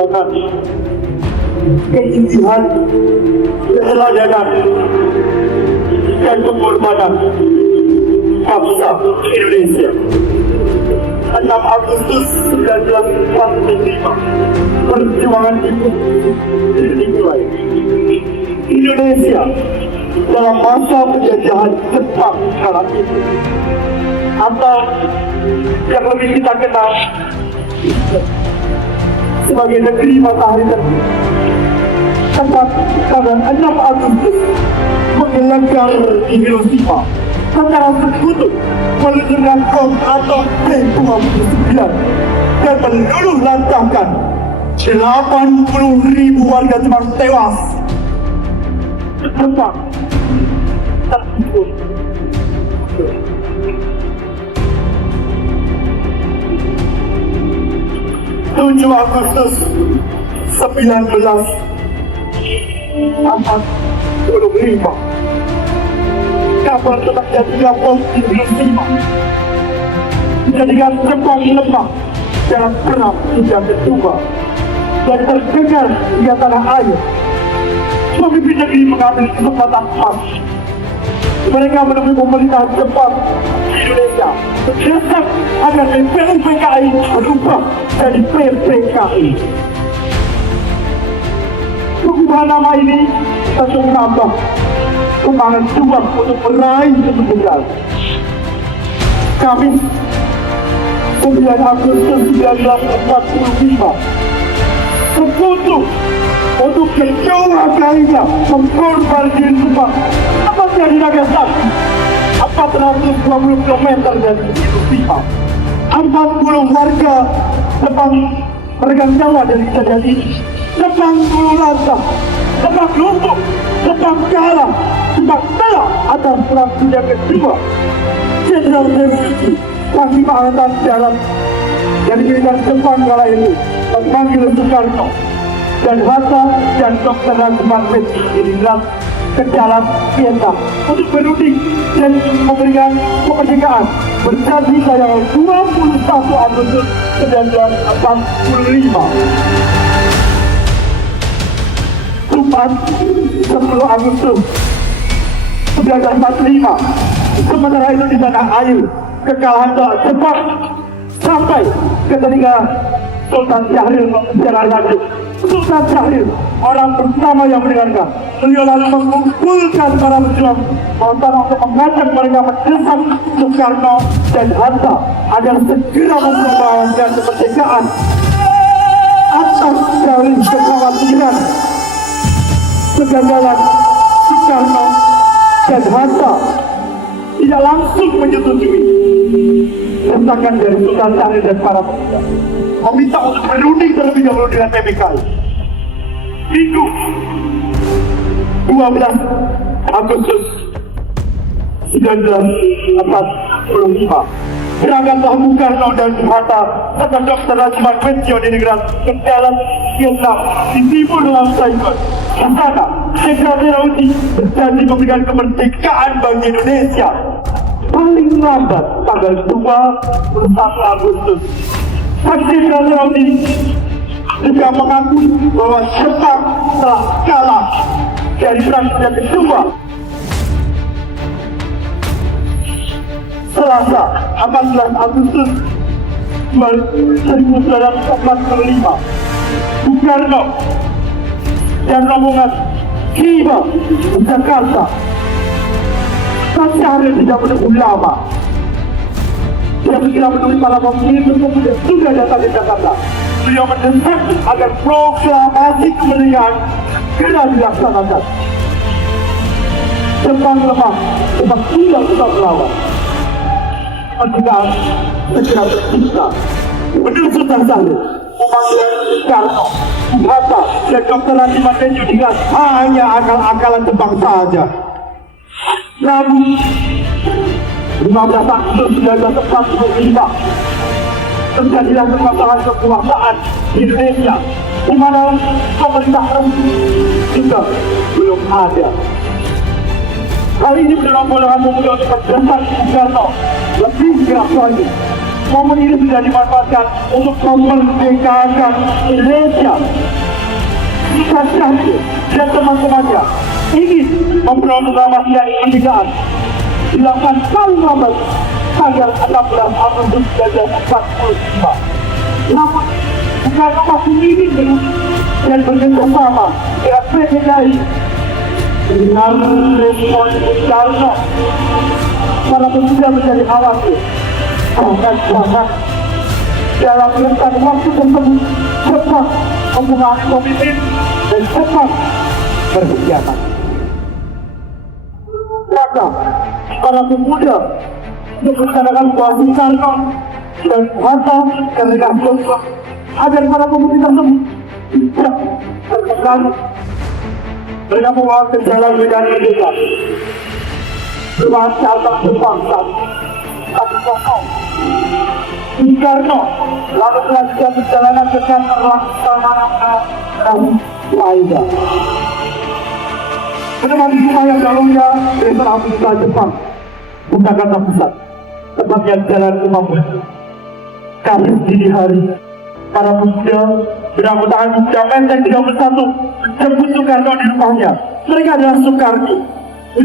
memperjuangkan keinginan, keteladanan, dan pengorbanan bangsa Indonesia. 6 Agustus 1945, perjuangan itu dimulai. Indonesia dalam masa penjajahan Jepang kala itu, atau yang lebih kita kenal sebagai negeri matahari terbit, tempat tanggal 6 Agustus menggelar di Hiroshima secara sekutu meluncurkan bom atom B-29 dan meluluh lantahkan 80.000 warga Jepang tewas. Jepang tertimbun. 7 Agustus 1945, kabar tentang jadinya bom di Hiroshima menjadikan Jepang lemah dalam perang dunia kedua dan terdengar di tanah air. Pemimpin negeri mengambil kesempatan emas. Mereka menemui pemerintah Jepang di Indonesia mendesak agar PPKI berubah jadi PPKI. Perubahan nama ini tentu menambah semangat juang untuk meraih kemenangan. Kamis 9 Agustus 1945, sekutu untuk kedua kalinya memborbar diri Jepang tepatnya di Nagasaki, 420 km dari Hiroshima. 40 warga Jepang meregang nyawa dari kejadian ini. Jepang dulu lantas, Jepang lumpuh, Jepang kalah, Jepang kalah atas perang dunia kedua. Jenderal Revolusi Panglima Angkatan Darat dari militer Jepang kala itu memanggil Soekarno dan Hatta dan Dr. Sumarwet Diningrat ke jalan Vietnam untuk berunding dan memberikan kemerdekaan berjanji tanggal 21 Agustus 1945. Jumat 10 Agustus 1945, sementara itu di tanah air kekalahan Jepang sampai ketika Sultan Syahrir mengejar lanjut. Sultan Syahrir, orang pertama yang mendengarkan, beliau lalu mengumpulkan para pejuang Bangsa untuk mengajak mereka mendesak Soekarno dan Hatta agar segera mempertahankan kemerdekaan. Atas dari kekhawatiran kegagalan Soekarno dan Hatta tidak langsung menyetujui desakan dari Sultan Syahrir dan para pemuda, meminta untuk berunding terlebih dahulu dengan PPKI. Minggu 12 Agustus 1945, berangkatlah Bung Karno dan Bung Hatta serta Dr. Sumarwet Diningrat ke jalan Vietnam di timur Laut Taiwan. Di sana, Jenderal Revolusi berjanji memberikan kemerdekaan bagi Indonesia paling lambat tanggal 21 Agustus. Jenderal Revolusi juga mengakui bahwa Jepang telah kalah dari perang dunia kedua. Selasa 14 Agustus 1945, Bung Karno dan rombongan tiba di Jakarta. Sultan Syahrir tidak menunggu lama. Dia segera menemui para pemimpin pemuda sudah datang di Jakarta. Beliau mendesak agar proklamasi kemerdekaan segera dilaksanakan. Jepang lemah, Jepang tidak bisa melawan. Kemerdekaan segera tercipta. Menurut Sultan Syahrir, memanggil Karno, Bung Hatta, dan Dr. Sumarwet Diningrat hanya akal-akalan Jepang saja. Namun 15 Agustus 1945 terjadilah kekosongan kekuasaan di Indonesia, di mana pemerintah juga belum ada. Hal ini mendorong golongan pemuda untuk mendesak Bung Karno lebih keras lagi momen ini sudah dimanfaatkan untuk memerdekakan Indonesia. Jika Syahrir dan teman-temannya ingin memproklamasikan kemerdekaan, silakan paling lambat tanggal 16 Agustus 1945. Namun, Soekarno masih ingin berunding dan bekerja sama dengan PKI. Dengan respon Soekarno, para pemuda menjadi khawatir. Bahkan dalam rentang waktu tersebut cepat mempengaruhi komitmen dan cepat berkegiatan. Maka para pemuda untuk merencanakan bahwa Soekarno dan Hatta ketika Joshua agar para pemuda tersebut tidak terpengaruh. Mereka membawa ke jalan medan merdeka. Berbahasa atas berbangsa, tapi kosong. Soekarno lalu melanjutkan perjalanan dengan melaksanakan Maida. Menemani rumah yang dahulunya Desa Afrika Jepang, Jakarta Pusat, tepatnya Jalan Imam Bonjol. Kamis dini hari, para pemuda beranggotakan pemuda Menteng 31 menjemput Soekarno di rumahnya. Mereka adalah Soekarni,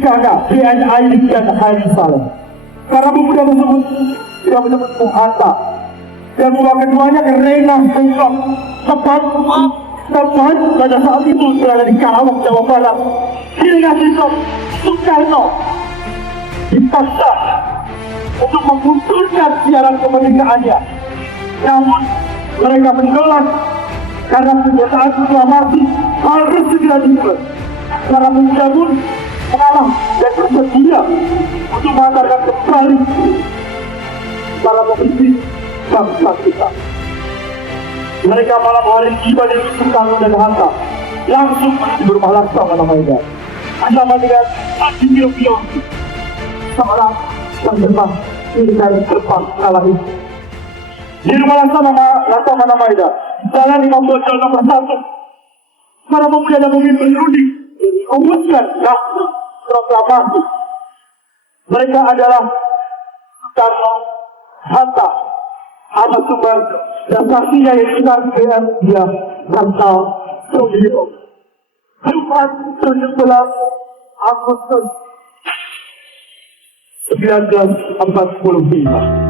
Kakak, BNI, dan Hairi Saleh. Para pemuda tersebut tidak menyebut Bung Hatta dan membawa keduanya ke Rengas Dengklok, tepat pada saat itu berada di Karawang, Jawa Barat. Di Rengas Dengklok, Soekarno dipaksa untuk mengunturkan siaran kemerdekaannya. Namun mereka menolak karena pernyataan proklamasi harus segera dimulai. Para pemuda pun mengalah dan bersedia untuk mengantarkan kembali para pemimpin bangsa kita. Mereka malam hari tiba di Soekarno dan Hatta, langsung menuju rumah Laksamana Maida bersama dengan Adi Mirpio, seorang penerjemah militer Jepang kala itu. Di rumah Laksamana Maida, Jalan Imam Bonjol nomor 1, para pemuda dan pemimpin berunding merumuskan naskah proklamasi. Mereka adalah Soekarno, Hatta, Ahmad Subarjo, dan saksinya yang kita BM dia Bangsa Sugio. Jumat 17 Agustus 1945.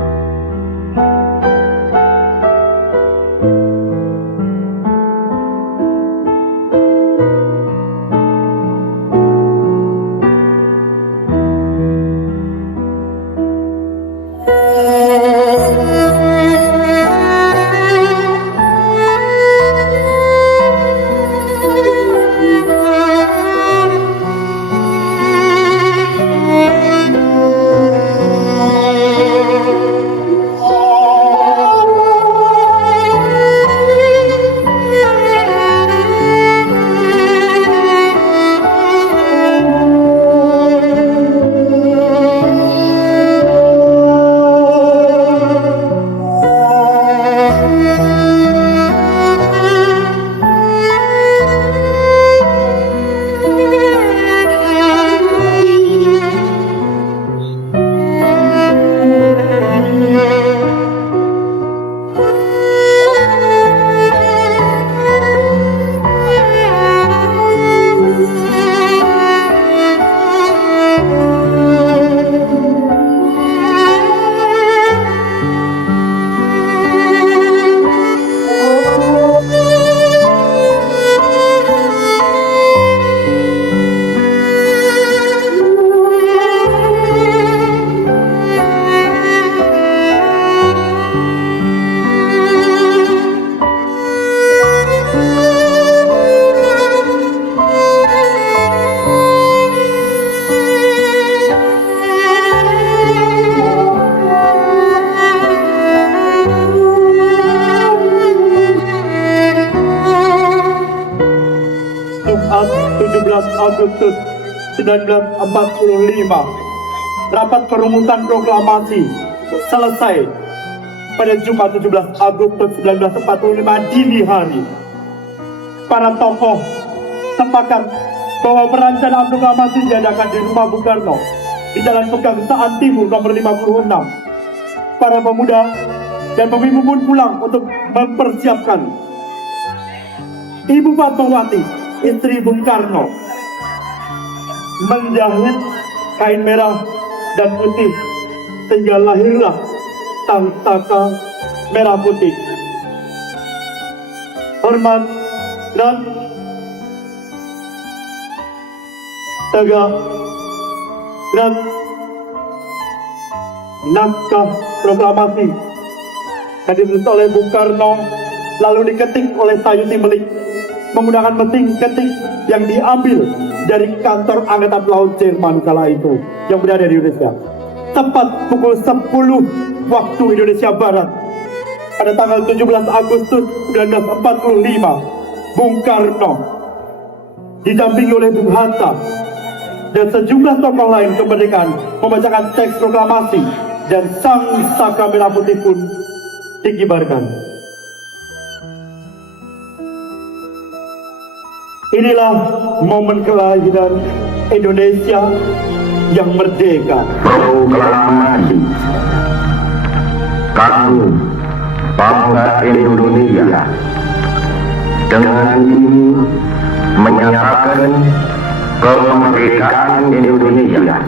Agustus 1945, rapat perumusan proklamasi selesai pada Jumat 17 Agustus 1945 dini hari. Para tokoh sepakat bahwa perencanaan proklamasi diadakan di rumah Bung Karno di Jalan Pegangsaan Timur nomor 56. Para pemuda dan Ibu pun pulang untuk mempersiapkan Ibu Fatmawati, istri Bung Karno, menjahit kain merah dan putih sehingga lahirlah Sang Saka Merah Putih. Hormat dan tegak dan naskah proklamasi yang ditulis oleh Bung Karno lalu diketik oleh Sayuti Melik menggunakan mesin ketik yang diambil dari kantor Angkatan Laut Jerman kala itu yang berada di Indonesia. Tepat pukul 10 waktu Indonesia Barat pada tanggal 17 Agustus 1945, Bung Karno didampingi oleh Bung Hatta dan sejumlah tokoh lain kemerdekaan membacakan teks proklamasi dan Sang Saka Merah Putih pun dikibarkan. Inilah momen kelahiran Indonesia yang merdeka. Proklamasi kami bangsa Indonesia dengan ini menyatakan kemerdekaan Indonesia.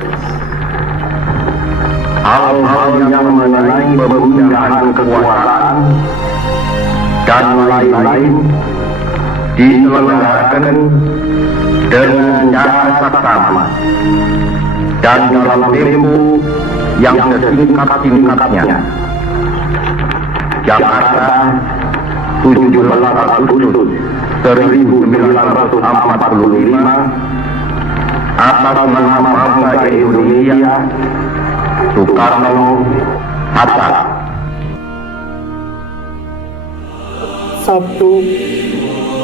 Hal-hal yang mengenai pemindahan kekuasaan dan lain-lain diselenggarakan dengan cara saksama dan dalam tempo yang sesingkat-singkatnya. Jakarta, 17 Agustus 1945, atas nama bangsa Indonesia, Soekarno Hatta. Sabtu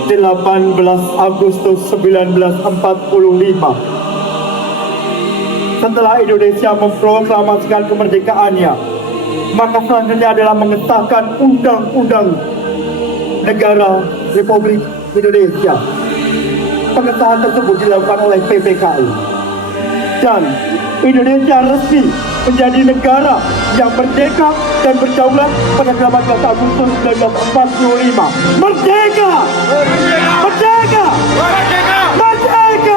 18 Agustus 1945. Setelah Indonesia memproklamasikan kemerdekaannya, maka selanjutnya adalah mengesahkan Undang-Undang Negara Republik Indonesia. Pengesahan tersebut dilakukan oleh PPKI. Dan Indonesia resmi menjadi negara yang merdeka dan berdaulat pada 18 Agustus 1945. Merdeka! Merdeka! Merdeka! Merdeka! Merdeka!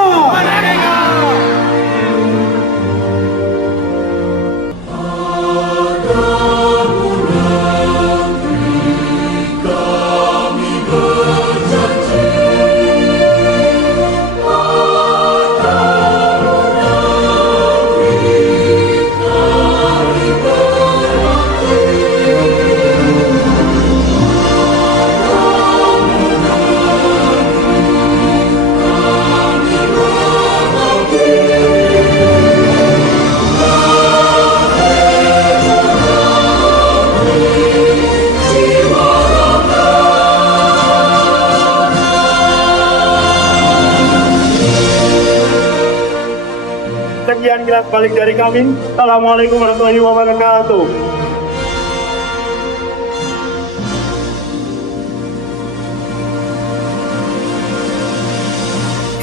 Sekian kilas balik dari kami. Assalamualaikum warahmatullahi wabarakatuh.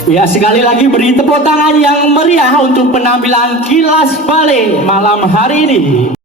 Ya, sekali lagi beri tepuk tangan yang meriah untuk penampilan kilas balik malam hari ini.